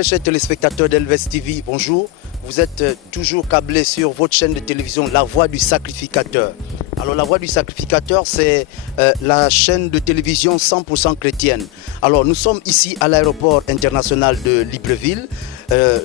très chers téléspectateurs d'Elves TV, bonjour. Vous êtes toujours câblés sur votre chaîne de télévision La Voix du Sacrificateur. Alors La Voix du Sacrificateur, c'est la chaîne de télévision 100% chrétienne. Alors nous sommes ici à l'aéroport international de Libreville,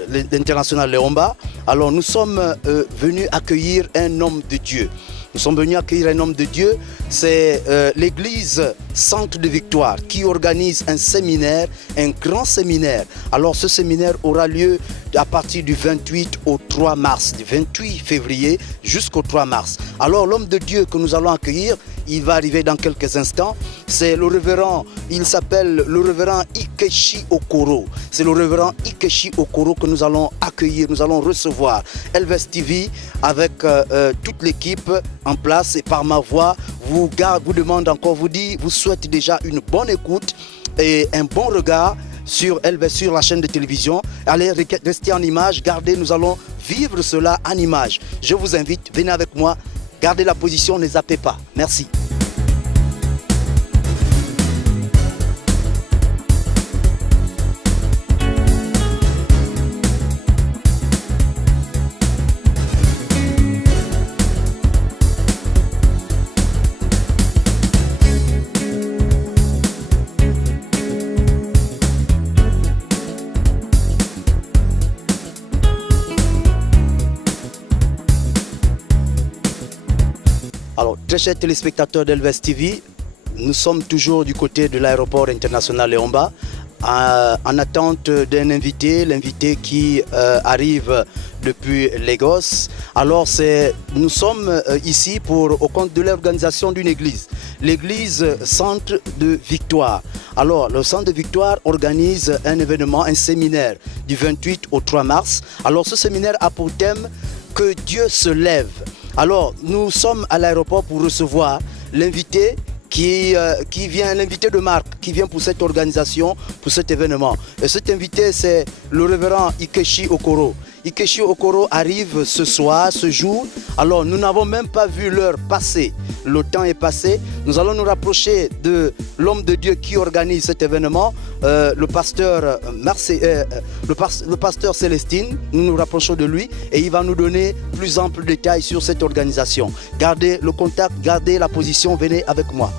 l'international Léomba. Alors nous sommes venus accueillir un homme de Dieu. Nous sommes venus accueillir un homme de Dieu, c'est l'église Centre de Victoire qui organise un séminaire, un grand séminaire. Alors ce séminaire aura lieu à partir du 28 au 3 mars, du 28 février jusqu'au 3 mars. Alors l'homme de Dieu que nous allons accueillir, il va arriver dans quelques instants, c'est le révérend, il s'appelle le révérend Ikechi Okoro. C'est le révérend Ikechi Okoro que nous allons accueillir, nous allons recevoir. Elves TV avec toute l'équipe en place et par ma voix vous demande encore, vous souhaite déjà une bonne écoute et un bon regard sur Elves, sur la chaîne de télévision. Allez, restez en image, gardez, nous allons vivre cela en image. Je vous invite, venez avec moi, gardez la position, ne zappez pas. Merci. Alors, très chers téléspectateurs d'Elves TV, nous sommes toujours du côté de l'aéroport international Léomba en attente d'un invité, l'invité qui arrive depuis Lagos. Alors, nous sommes ici au compte de l'organisation d'une église, l'église Centre de Victoire. Alors, le Centre de Victoire organise un événement, un séminaire du 28 au 3 mars. Alors, ce séminaire a pour thème « Que Dieu se lève ». Alors, nous sommes à l'aéroport pour recevoir l'invité qui vient, l'invité de marque, qui vient pour cette organisation, pour cet événement. Et cet invité, c'est le révérend Ikechi Okoro. Ikechi Okoro arrive ce soir, ce jour. Alors, nous n'avons même pas vu l'heure passer. Le temps est passé. Nous allons nous rapprocher de l'homme de Dieu qui organise cet événement, le pasteur Célestine. Nous nous rapprochons de lui et il va nous donner plus ample détails sur cette organisation. Gardez le contact, gardez la position, venez avec moi.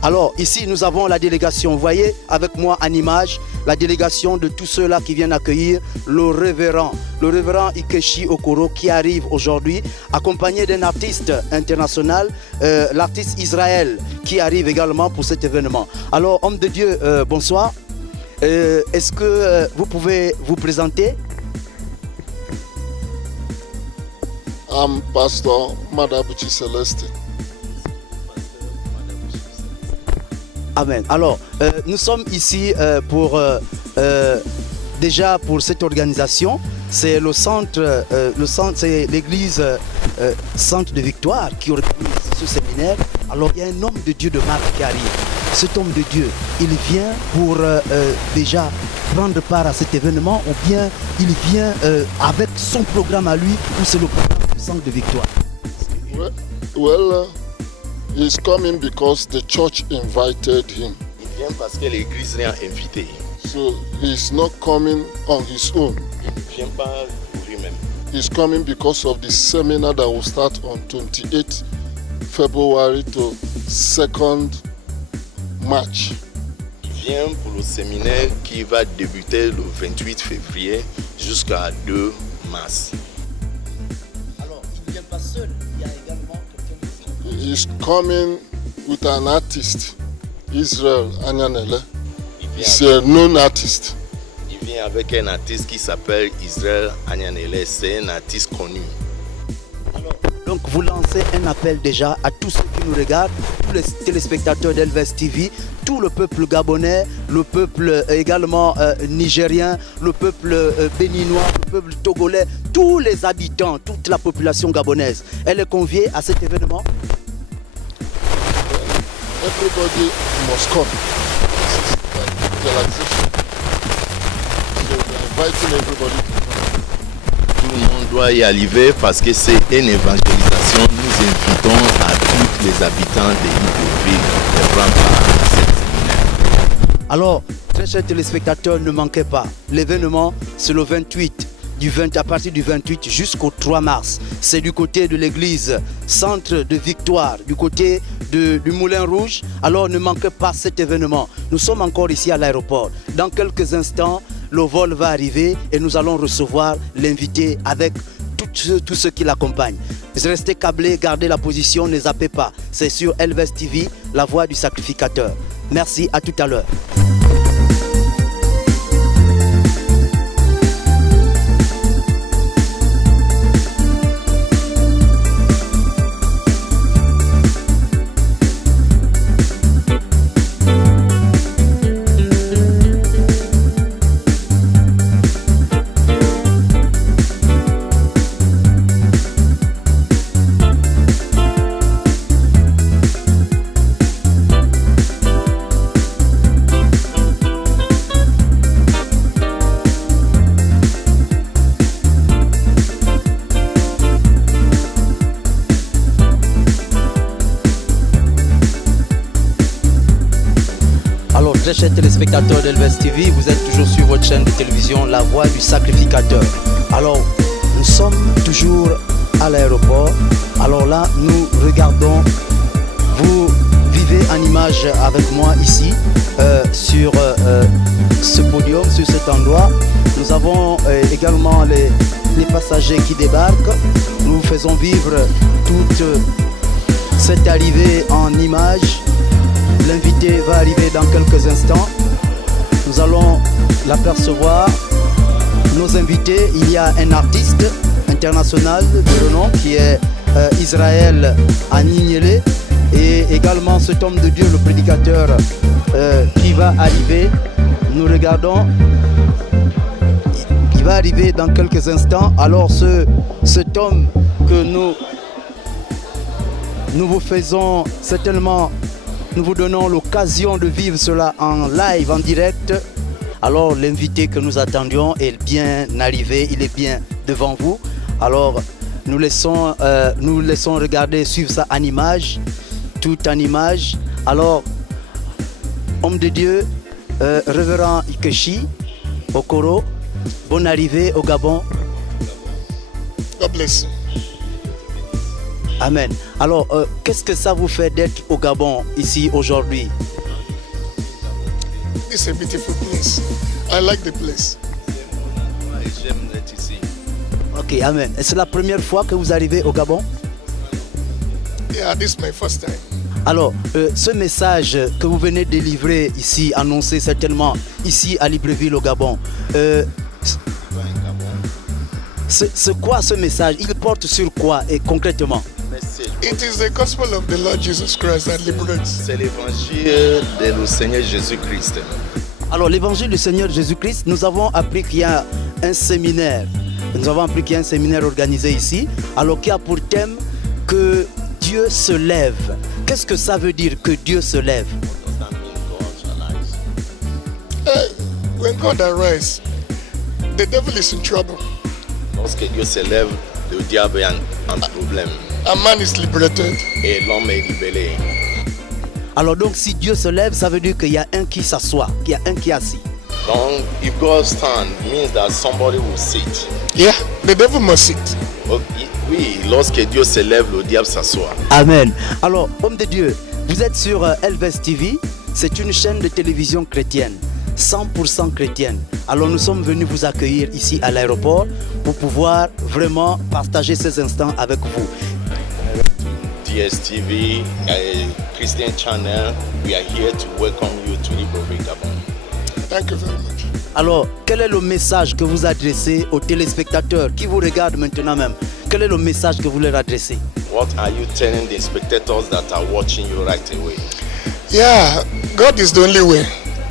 Alors ici nous avons la délégation, vous voyez avec moi en image la délégation de tous ceux-là qui viennent accueillir le révérend Ikechi Okoro qui arrive aujourd'hui accompagné d'un artiste international, l'artiste Israël qui arrive également pour cet événement. Alors homme de Dieu, bonsoir. Est-ce que vous pouvez vous présenter? I'm Pastor Madabuchi Celestine. Amen. Alors, nous sommes ici déjà pour cette organisation. C'est le centre, c'est l'église Centre de Victoire qui organise ce séminaire. Alors, il y a un homme de Dieu de marque qui arrive. Cet homme de Dieu, il vient pour déjà prendre part à cet événement ou bien il vient avec son programme à lui ou c'est le programme du Centre de Victoire? He's coming because the church invited him. Il vient parce que l'église l'a invité. So he's not coming on his own. Il ne vient pas pour lui-même. He's coming because of the seminar that will start on 28th February to 2nd March. Il vient pour le séminaire qui va débuter le 28 février jusqu'à 2 mars. Alors, il ne vient pas seul, il y a également He's coming with an artist, Israel Anyanele. He's a known artist. Il vient avec un artiste qui s'appelle Israel Anyanele. C'est un artiste connu. Alors, donc vous lancez un appel déjà à tous ceux qui nous regardent, tous les téléspectateurs d'Elves TV, tout le peuple gabonais, le peuple également nigérien, le peuple béninois, le peuple togolais, tous les habitants, toute la population gabonaise. Elle est conviée à cet événement. Everybody must come. So we're inviting everybody to come. Tout le monde doit y arriver parce que c'est une évangélisation. Nous invitons à tous les habitants de Libreville de prendre part à cette séminaire. Alors, Très chers téléspectateurs, ne manquez pas. L'événement, c'est le 28. À partir du 28 jusqu'au 3 mars. C'est du côté de l'église Centre de Victoire, du côté du Moulin Rouge. Alors ne manquez pas cet événement. Nous sommes encore ici à l'aéroport. Dans quelques instants, le vol va arriver et nous allons recevoir l'invité avec tous ceux qui l'accompagnent. Restez câblés, gardez la position, ne zappez pas. C'est sur Elves TV, la voix du sacrificateur. Merci, à tout à l'heure. Très chers téléspectateurs d'Elves TV, vous êtes toujours sur votre chaîne de télévision La Voix du Sacrificateur. Alors, nous sommes toujours à l'aéroport. Alors là, nous regardons, vous vivez en image avec moi ici, sur ce podium, sur cet endroit. Nous avons également les passagers qui débarquent. Nous faisons vivre toute cette arrivée en image. L'invité va arriver dans quelques instants. Nous allons l'apercevoir. Nos invités, il y a un artiste international de renom qui est Israël Anignele, et également cet homme de Dieu, le prédicateur qui va arriver. Nous regardons. Il va arriver dans quelques instants. Alors cet homme que nous vous faisons certainement, nous vous donnons l'occasion de vivre cela en live, en direct. Alors l'invité que nous attendions est bien arrivé, il est bien devant vous. Alors nous laissons regarder, suivre ça en image, tout en image. Alors, homme de Dieu, révérend Ikechi Okoro, bonne arrivée au Gabon. God bless you. Amen. Alors, qu'est-ce que ça vous fait d'être au Gabon ici aujourd'hui? It's a beautiful place. I like the place. J'aime être ici. Ok, amen. Et c'est la première fois que vous arrivez au Gabon? Yeah, this is my first time. Alors, ce message que vous venez de délivrer ici, annoncé certainement ici à Libreville au Gabon, c'est quoi ce message? Il porte sur quoi et concrètement? It is the gospel of the Lord Jesus Christ that liberates. C'est l'évangile de notre Seigneur Jésus-Christ. Alors, l'évangile du Seigneur Jésus-Christ, nous avons appris qu'il y a un séminaire. Nous avons appris qu'il y a un séminaire organisé ici, alors qui a pour thème que Dieu se lève. Qu'est-ce que ça veut dire que Dieu se lève? When God arises, the devil is in trouble. Lorsque Dieu se lève, le diable est en problème. A man is liberated. Et l'homme est libéré. Alors donc si Dieu se lève, ça veut dire qu'il y a un qui s'assoit, qu'il y a un qui est assis. Donc, if God stands, means that somebody will sit. Yeah, the devil must sit. Oui, lorsque Dieu se lève, le diable s'assoit. Amen. Alors, homme de Dieu, vous êtes sur Elves TV. C'est une chaîne de télévision chrétienne, 100% chrétienne. Alors nous sommes venus vous accueillir ici à l'aéroport pour pouvoir vraiment partager ces instants avec vous. DSTV, Christian Channel, we are here to welcome you to Libreville, Gabon. Thank you very much. Alors, quel est le message que vous adressez aux téléspectateurs qui vous regardent maintenant même? Quel est le message que vous leur adressez? What are you telling the spectators that are watching you right away? Yeah, God is the only way.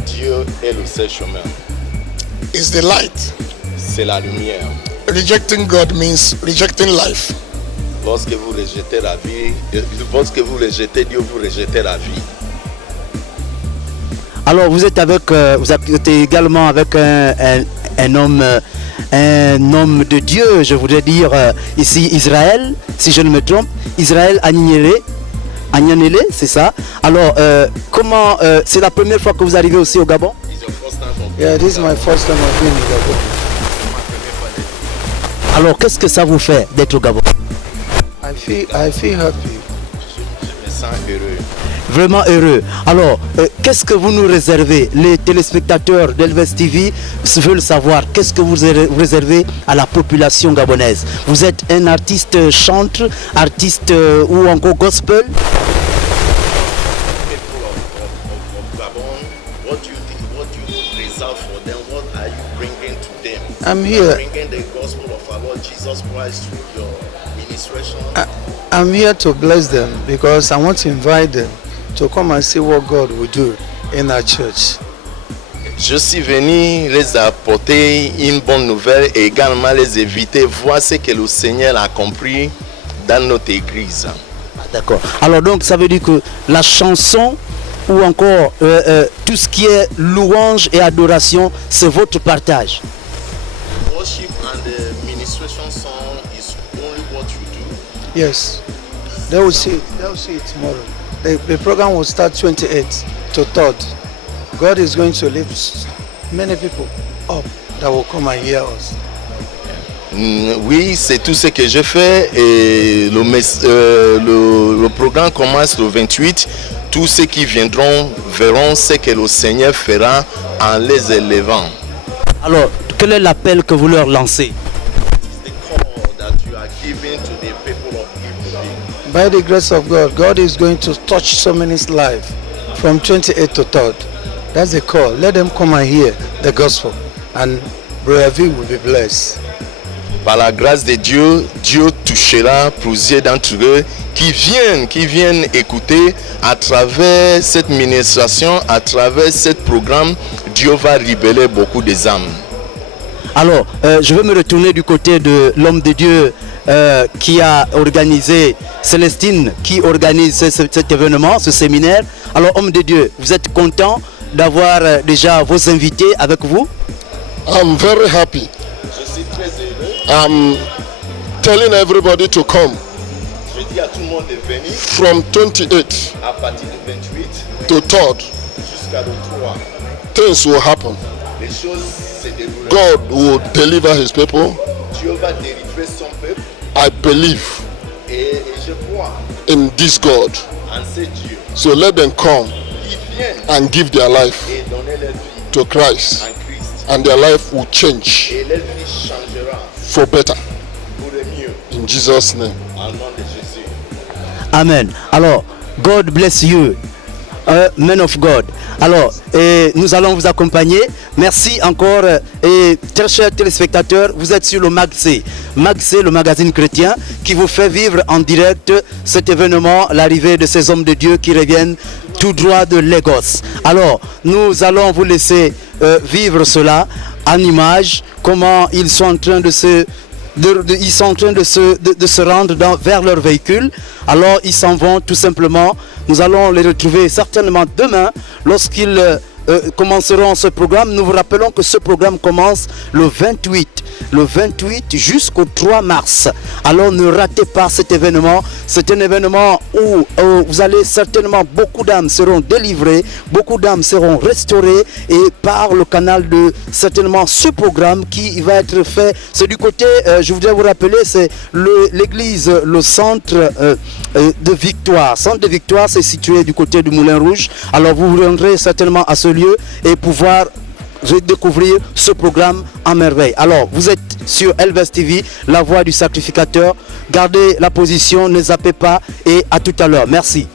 Dieu est le seul chemin. It's the light. C'est la lumière. Rejecting God means rejecting life. Lorsque vous rejetez la vie, lorsque vous rejetez Dieu, vous rejetez la vie. Alors vous êtes également avec un homme de Dieu, je voudrais dire ici Israël, si je ne me trompe, Israël Anignele, c'est ça. Alors comment c'est la première fois que vous arrivez aussi au Gabon? It's your first time Yeah, this is my first time I've been in Gabon. Alors, qu'est-ce que ça vous fait d'être au Gabon? I feel happy. Je me sens heureux. Vraiment heureux. Alors, qu'est-ce que vous nous réservez? Les téléspectateurs d'Elves TV veulent savoir qu'est-ce que vous réservez à la population gabonaise. Vous êtes un artiste chantre, artiste ou encore gospel? People of Gabon, what do you think? What do you reserve for them? What are you bringing to them? I'm You are here. bringing the gospel of our Lord Jesus Christ through your ministration. I'm here to bless them because I want to invite them to come and see what God will do in our church. Je suis venu les apporter une bonne nouvelle et également les inviter à voir ce que le Seigneur a compris dans notre église. Ah, d'accord. Alors donc ça veut dire que la chanson ou encore tout ce qui est louange et adoration, c'est votre partage. Worship and the ministration song is only what you do. Yes, they will see it tomorrow. The program will start 28th to 3rd. God is going to lift many people up that will come and hear us. Oui, c'est tout ce que je fais et le programme commence le 28. Tous ceux qui viendront verront ce que le Seigneur fera en les élevant. Alors, quel est l'appel que vous leur lancez? The call that you are giving to the people of Igbo. By the grace of God, God is going to touch so many lives from 28th to 3rd. That's the call. Let them come and hear the gospel and Brother will be blessed. Par la grâce de Dieu, Dieu touchera plusieurs d'entre eux qui viennent écouter à travers cette ministration, à travers ce programme. Dieu va révéler beaucoup des âmes. Alors, je vais me retourner du côté de l'homme de Dieu qui a organisé, Célestine, qui organise cet événement, ce séminaire. Alors, homme de Dieu, vous êtes content d'avoir déjà vos invités avec vous? I'm very happy. Je suis très heureux. I'm telling everybody to come Je dis à tout le monde de venir from 28th à partir du 28 to 3rd. jusqu'à le 3. Things will happen. Les choses se déroulent. God will deliver his people. Dieu va délivrer son peuple I believe et je crois in this God. en ce Dieu So let them come qui viennent and give their life et donner leur vie to Christ, en Christ. and their life will change Et leur vie changera for better. pour le mieux In Jesus' name. en nom de Jésus. Amen. Alors, God bless you, man of God. Alors, nous allons vous accompagner. Merci encore. Et très chers téléspectateurs, vous êtes sur le MAGC. MAGC, le magazine chrétien, qui vous fait vivre en direct cet événement, l'arrivée de ces hommes de Dieu qui reviennent tout droit de Lagos. Alors, nous allons vous laisser vivre cela en image, comment ils sont en train de se rendre vers leur véhicule. Alors ils s'en vont tout simplement. Nous allons les retrouver certainement demain lorsqu'ils commenceront ce programme. Nous vous rappelons que ce programme commence le 28 jusqu'au 3 mars. Alors ne ratez pas cet événement. C'est un événement où vous allez certainement, beaucoup d'âmes seront délivrées, beaucoup d'âmes seront restaurées, et par le canal de certainement ce programme qui va être fait. C'est du côté, je voudrais vous rappeler, c'est l'église, le centre de Victoire. Centre de Victoire, c'est situé du côté du Moulin Rouge. Alors vous vous rendrez certainement à ce lieu et pouvoir découvrir ce programme en merveille. Alors, vous êtes sur Elves TV, la voix du sacrificateur. Gardez la position, ne zappez pas, et à tout à l'heure. Merci.